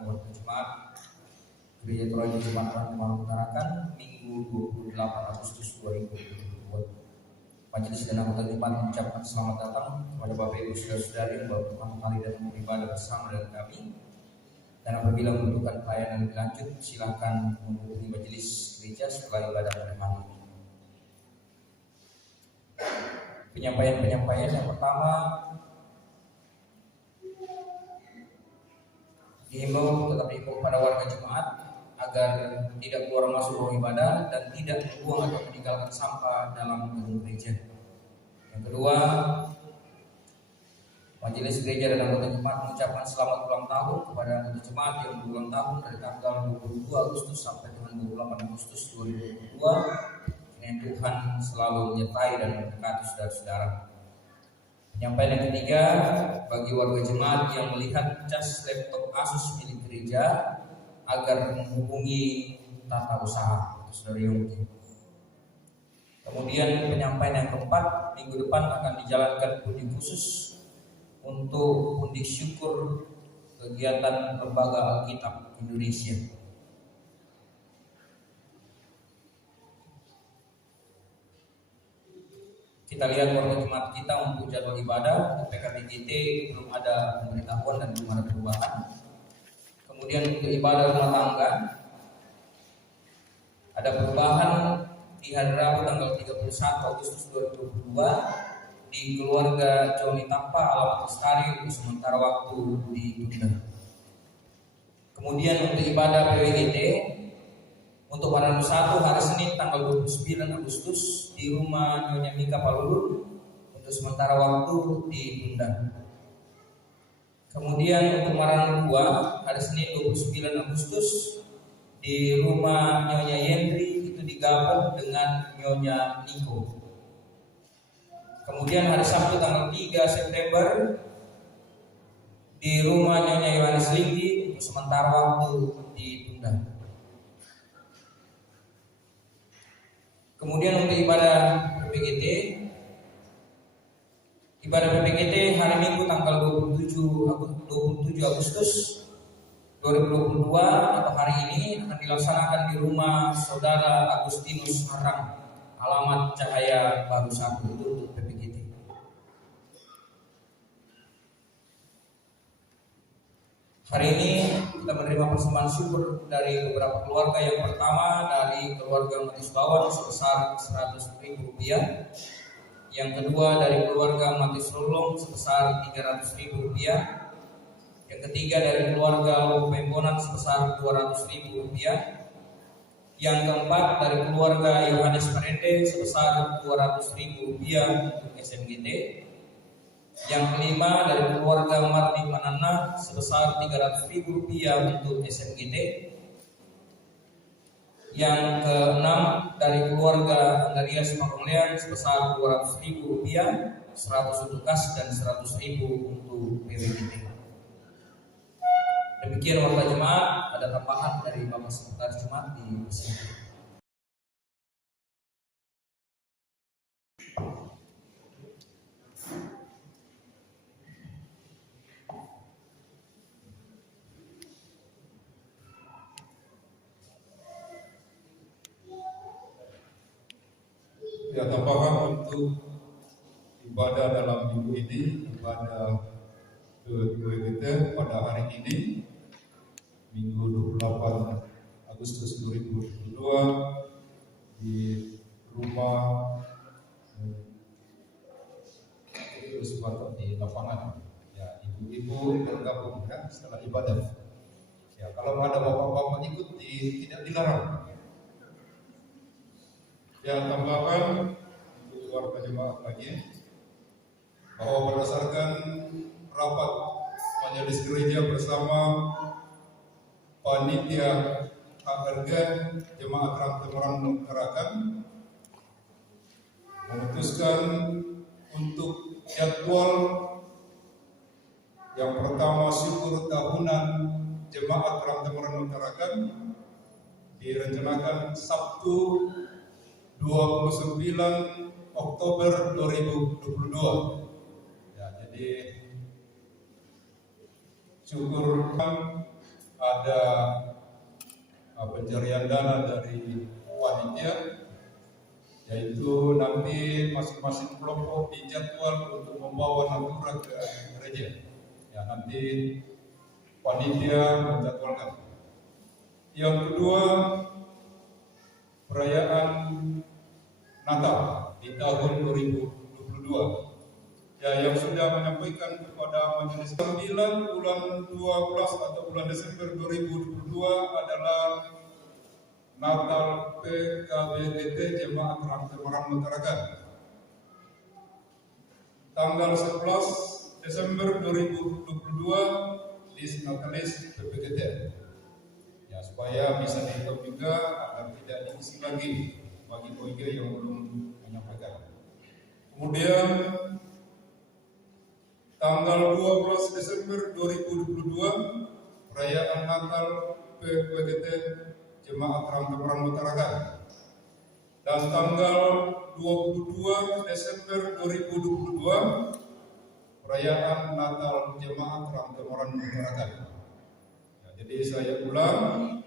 Waktu Jumat Gereja Troy Jumat Malam Utarakan Minggu 28 Agustus 2022. Majelis dan anggota Jumat mengucapkan selamat datang kepada Bapak Ibu Saudara-saudari yang baru pertama kali datang beribadah bersama dengan kami. Dan apabila membutuhkan pelayanan lebih lanjut, silakan menghubungi majelis gereja setelah ibadah pada malam ini. Penyampaian yang pertama, dihimbau pada warga jemaat agar tidak keluar masuk ruang ibadah dan tidak membuang atau meninggalkan sampah dalam gedung gereja. Yang kedua, majelis gereja dan anggota jemaat mengucapkan selamat ulang tahun kepada anggota jemaat yang berulang tahun dari tanggal 22 Agustus sampai dengan 28 Agustus 2022. Kiranya Tuhan selalu menyertai dan memberkati saudara-saudara. Penyampaian yang ketiga, bagi warga jemaat yang melihat cas laptop Asus milik gereja agar menghubungi tata usaha saudara yang mungkin. Kemudian penyampaian yang keempat, minggu depan akan dijalankan undi khusus untuk undi syukur kegiatan Lembaga Alkitab Indonesia. Kita lihat warga jemaat kita untuk jadwal ibadah di PKBGT belum ada pemberitahuan dan belum ada perubahan. Kemudian untuk ibadah rumah tangga ada perubahan di hari Rabu tanggal 31 Agustus 2022 di keluarga Joni Tampa alamat Lestari untuk sementara waktu ditunda. Kemudian untuk ibadah PWGT untuk pada 1 hari Senin tanggal 29 Agustus di rumah Nyonya Mika Palulur untuk sementara waktu ditunda. Kemudian untuk Maran 2 hari Senin 29 Agustus di rumah Nyonya Yendri itu digabung dengan Nyonya Niko. Kemudian hari Sabtu tanggal 3 September di rumah Nyonya Yohanes Linggi untuk sementara waktu ditunda. Kemudian untuk ibadah PPGT hari Minggu tanggal 27 Agustus 2022 atau hari ini akan dilaksanakan di rumah Saudara Agustinus Arang, alamat Cahaya Baru 1 itu untuk PPGT. Hari ini kita menerima persembahan syukur dari beberapa keluarga. Yang pertama dari keluarga Matius Bawan sebesar Rp100.000. Yang kedua dari keluarga Matius Rolong sebesar Rp300.000. Yang ketiga dari keluarga Lobo Pembonan sebesar Rp200.000. Yang keempat dari keluarga Yohanes Parende sebesar Rp200.000 untuk SMGT. Yang kelima dari keluarga Mardi Manana sebesar Rp300.000 untuk SMGT. Yang keenam dari keluarga Andarias Panglean sebesar Rp200.000, 100 untuk kas dan 100.000 untuk PWGT. Demikian warga jemaat, ada tambahan dari Bapak Sekretaris Jemaat di sini. Ya, tambahan untuk ibadah dalam minggu ini, ibadah ke-2 pada hari ini, Minggu 28 Agustus 2022 di rumah atau di lapangan. Ya, ibu-ibu bergabung ya setelah ibadah. Ya, kalau ada bapak-bapak ikut tidak dilarang. Ya, tambahkan untuk keluarga jemaat lagi bahwa berdasarkan rapat majelis gereja bersama panitia HRG Jemaat Rangtemeran Tarakan memutuskan untuk jadwal yang pertama syukur tahunan Jemaat Rangtemeran Tarakan direncanakan Sabtu 29 Oktober 2022. Ya, jadi syukur ada pencarian dana dari panitia, yaitu nanti masing-masing kelompok dijadwal untuk membawa natura ke gereja. Ya, nanti panitia menjadwalkan. Yang kedua, perayaan Natal di tahun 2022. Ya, yang sudah menyampaikan kepada majelis 9 bulan 12 atau bulan Desember 2022 adalah Natal PKBGT Jemaat Rangtemeran Tarakan. Tanggal 11 Desember 2022 di Natalis PPGT. Ya, supaya bisa dihitung juga agar tidak diisi lagi bagi OIG yang belum menyampaikan. Kemudian tanggal 12 Desember 2022 perayaan Natal PPGT Jemaat Rangtemeran Tarakan. Dan tanggal 22 Desember 2022 perayaan Natal Jemaat Rangtemeran Tarakan. Ya, jadi saya ulang,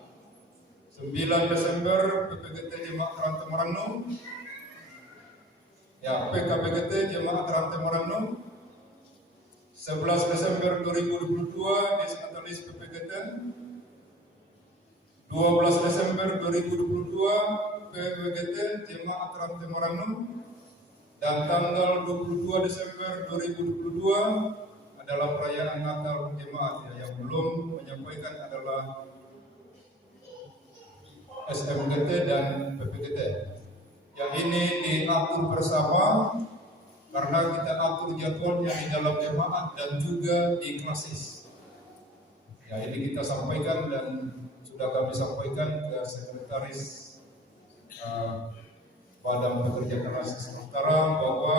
9 Desember PPGT Jemaat Rangtemeran, ya PKBGT Jemaat Rangtemeran, 11 Desember 2022 di Natalis PPGT, 12 Desember 2022 PPGT Jemaat Rangtemeran, dan tanggal 22 Desember 2022 adalah perayaan Natal Jemaat. Ya, yang belum menyampaikan adalah SMGT dan PPGT. Yang ini diatur bersama karena kita atur jadwalnya di dalam jemaat dan juga di klasis. Ya, ini kita sampaikan dan sudah kami sampaikan ke sekretaris Badan Pekerja Keras sementara bahwa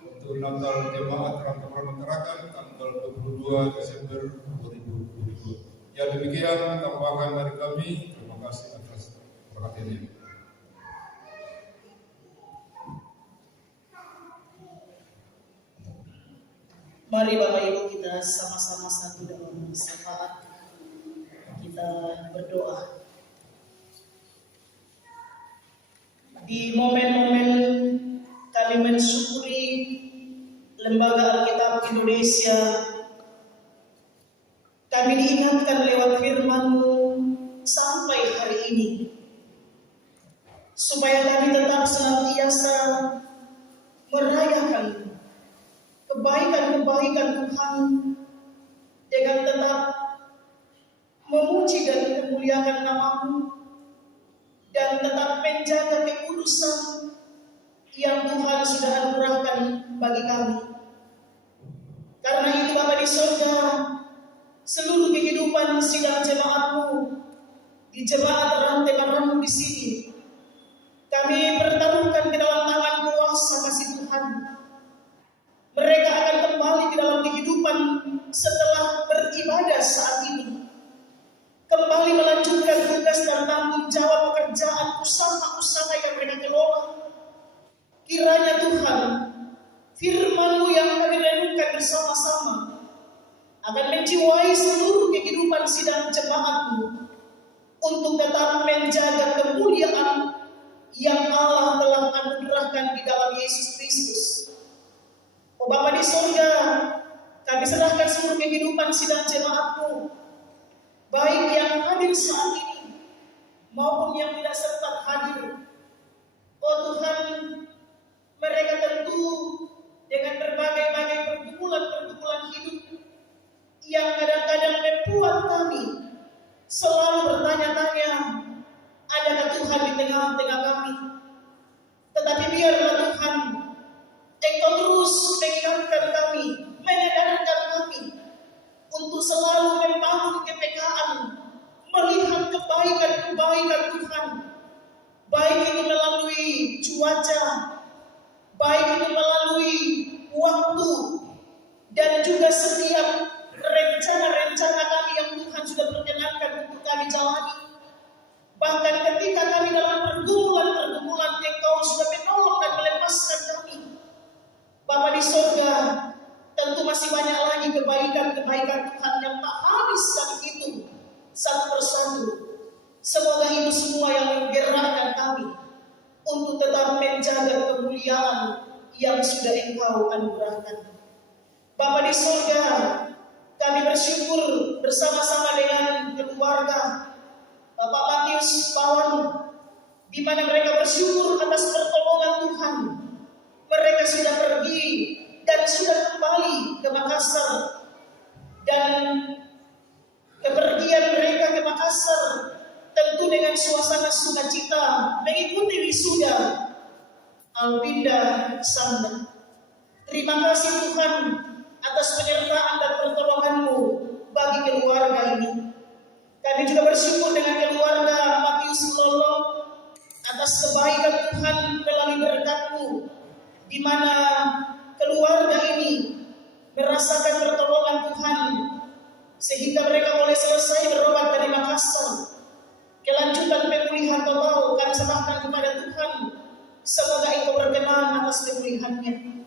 untuk Natal Jemaat Rangtemeran Tarakan tanggal 22 Desember 2022. Ya, demikian tambahan dari kami. Terima kasih atas perhatiannya. Mari Bapak Ibu kita sama-sama satu dalam syafaat. Kita berdoa. Di momen-momen kami mensyukuri Lembaga Alkitab Indonesia, kami diingatkan lewat firman-Mu sampai hari ini, supaya kami tetap senantiasa merayakan kebaikan-kebaikan Tuhan dengan tetap memuji dan memuliakan nama-Mu dan tetap menjaga kekudusan yang Tuhan sudah anugerahkan bagi kami. Karena itu Bapa di surga, seluruh kehidupan sidang jemaat-Mu di jemaat Rangtemeran di sini, kami pertaruhkan ke dalam tangan kuasa kasih Tuhan. Mereka akan kembali ke dalam kehidupan setelah beribadah saat ini, kembali melanjutkan tugas dan tanggung jawab pekerjaan usaha-usaha yang mereka kelola. Kiranya Tuhan, firman-Mu yang kami renungkan bersama-sama akan menjiwai seluruh kehidupan sidang jemaat-Mu untuk tetap menjaga kemuliaan yang Allah telah anugerahkan di dalam Yesus Kristus. Oh Bapa di surga, kami serahkan seluruh kehidupan sidang jemaat-Mu, baik yang hadir saat ini maupun yang tidak sempat hadir. Oh Tuhan, mereka tentu dengan berbagai-bagai pergumulan-pergumulan hidup yang kadang-kadang membuat kami selalu bertanya-tanya, adakah Tuhan di tengah-tengah kami? Tetapi biarlah Tuhan, Engkau terus mengingatkan kami, menyadarkan kami untuk selalu membangun kepekaan, melihat kebaikan-kebaikan Tuhan, baik itu melalui cuaca, baik itu melalui waktu, dan juga setiap rencana-rencana kami yang Tuhan sudah perkenankan untuk kami jalani. Bahkan ketika kami dalam pergumulan-pergumulan, Engkau sudah menolong dan melepaskan kami. Bapa di surga, tentu masih banyak lagi kebaikan-kebaikan Tuhan yang tak habis kami hitung satu persatu. Semoga itu semua yang menggerakkan kami untuk tetap menjaga kemuliaan yang sudah Engkau anugerahkan. Bapa di surga, kami bersyukur bersama-sama dengan keluarga Bapak Matius Bawan, di mana mereka bersyukur atas pertolongan Tuhan. Mereka sudah pergi dan sudah kembali ke Makassar, dan kepergian mereka ke Makassar tentu dengan suasana sukacita mengikuti wisuda Alvinda Sanda. Terima kasih Tuhan atas penyertaan dan pertolongan-Mu bagi keluarga ini. Kami juga bersyukur dengan keluarga Matius Lolo atas kebaikan Tuhan melalui berkat-Mu, di mana keluarga ini merasakan pertolongan Tuhan sehingga mereka boleh selesai berobat dari Makassar. Kelanjutan pemulihan total kami serahkan kepada Tuhan. Semoga Engkau berkenan atas pemulihannya.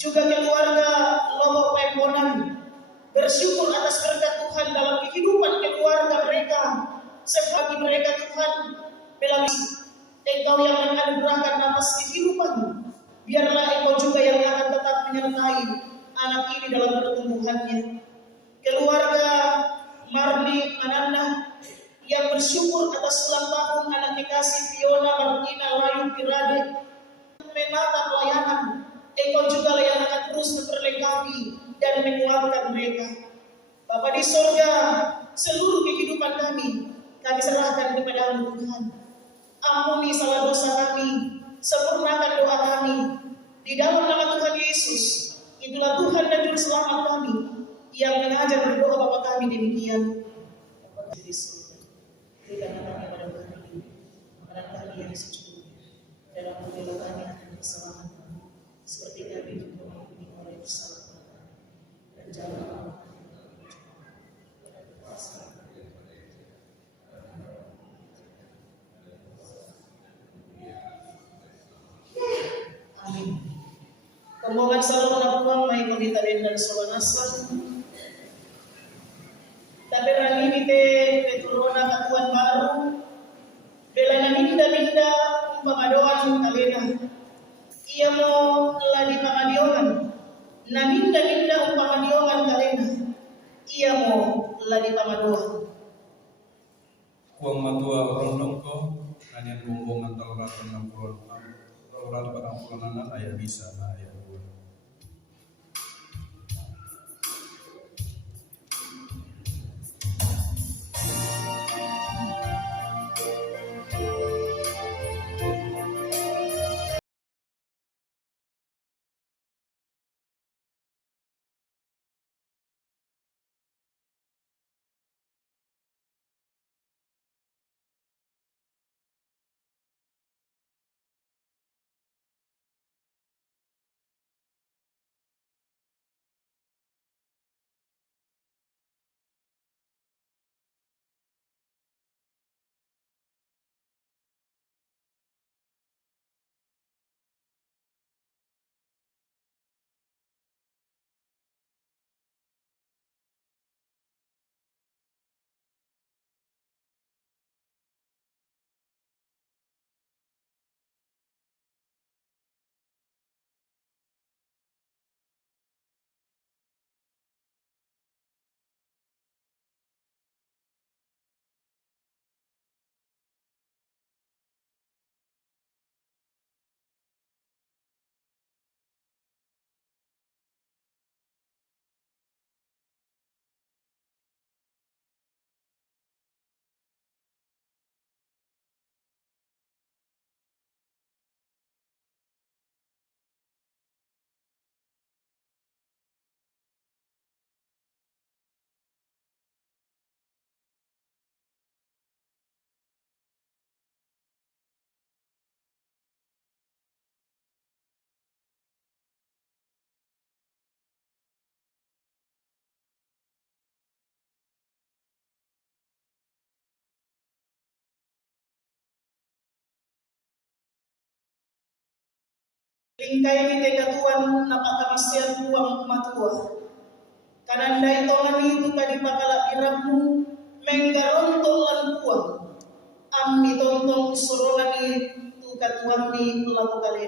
Juga keluarga Lobo Pembonan bersyukur atas berkat Tuhan dalam kehidupan keluarga mereka. Sebab mereka Tuhan melalui Engkau yang menganugerahkan nafas kehidupan. Biarlah Engkau juga yang akan tetap menyertai anak ini dalam pertumbuhannya. Keluarga Marni Mananda yang bersyukur atas ulang tahun anak kekasih Fiona Martina Layu Pirade, menata pelayanan. Engkau juga yang akan terus memperlengkapi dan menguatkan mereka. Bapa di surga, seluruh kehidupan kami serahkan kepada-Mu Tuhan. Ampuni salah dosa kami, sempurnakan doa kami. Di dalam nama Tuhan Yesus, itulah Tuhan dan Juru Selamat kami yang mengajar berdoa Bapa kami demikian. Bapa di surga, berikan kami pada kami, makanan kami yang secukupnya, dan ampunilah kami akan kesalahan kami, seperti kami juga mengampuni orang yang bersalah kepada kami. Dan jangan Amin. Pemohon salam napuang may komita dan sawanasa. Tapi rani te peturona katuan baru. Bela naminda pamadoan kalena. Ia mo ladi pamadiongan. Naminda pamadiongan kalena. Ia mo ladi pamadoan. Kuang matua rondongko hanya rombongan tauratan 60 tauratan pada pulanan ayah bisa ayah Ingkai ni teka tuan napakamasian uang matua. Kanandai tongani itu kadipakala irapmu menggarontol lan puang. Ammi tontong sorongani tu katuami laku kalena.